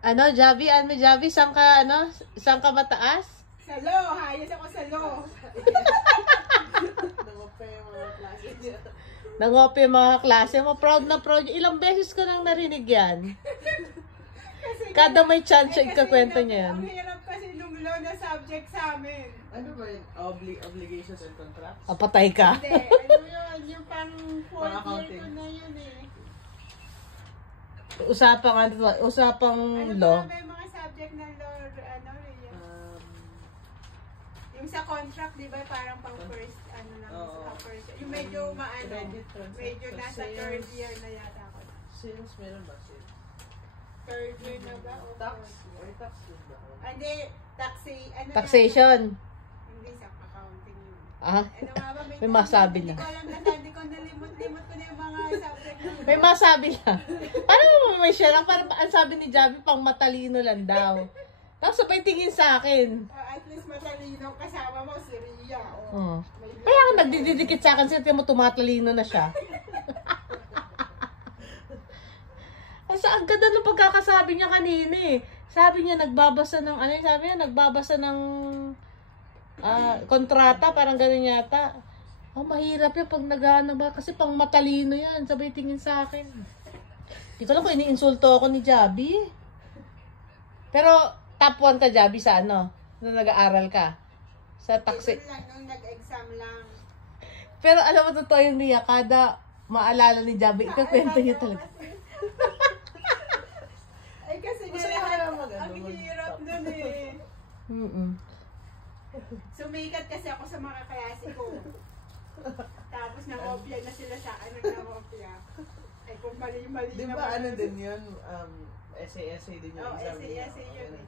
Ano, Javi? Ano, Javi? Saan ka mataas? Sa law, hayas ako sa law. Nangope yung mga klase mo. Proud na proud. Ilang beses ko nang narinig yan. Kada may chance siya, ikakwento niya yan. Ang hirap kasi nung law na subject sa amin. Ano ba yun? Obligations and contracts? Patay ka. Hindi, ano yun, yung pang 4th year accounting. ko na yun eh. Usapang Ano law. ba may mga subject ng law, ano yun? Yung sa contract, di ba parang pang first, ano lang, sa first, yung medyo maano, Credit transfer. medyo nasa Sales. 3rd year na yata ako. Sales, meron ba? Sales? 3rd year na ba? O Tax? 4th year? Or tax yun ba? Hindi, Taxation. Hindi sa accounting yun. Ah, Ano nga ba? may masabi na. Hindi ko alam na, hindi ko nalimot-limot ko na yung mga subject na May masabi lang. Paano mo may share lang? Parang ang sabi ni Javi, pang matalino lang daw. Tapos sabay tingin sa akin. At least matalino kasama mo si Ria. Kaya ako nagdididikit sa akin, sinabi mo tumatalino na siya. Kasi ang ganda ng pagkakasabi niya kanina eh. Sabi niya nagbabasa ng, kontrata, parang gano'n yata. Oh, mahirap yan pag naghahanap ba, kasi pang matalino yan. Sabay tingin sa akin. Di ko lang kung iniinsulto ako ni Javi. Pero, top 1 ka, Javi, sa ano? Nung nag-aaral ka? Sa taxi. Ito lang nung nag-exam lang. Pero alam mo, totoo yung Ria, kada maalala ni Javi, ikakwento niya talaga. Ay kasi Masaya ka naman, ang hirap nun eh. Sumikat kasi ako sa mga klase ko. Tapos nangopya na sila sa akin, nangopya. Ay kung mali Di na ba ano din yun? Essay din yung Oh, exam niya. essay yun eh.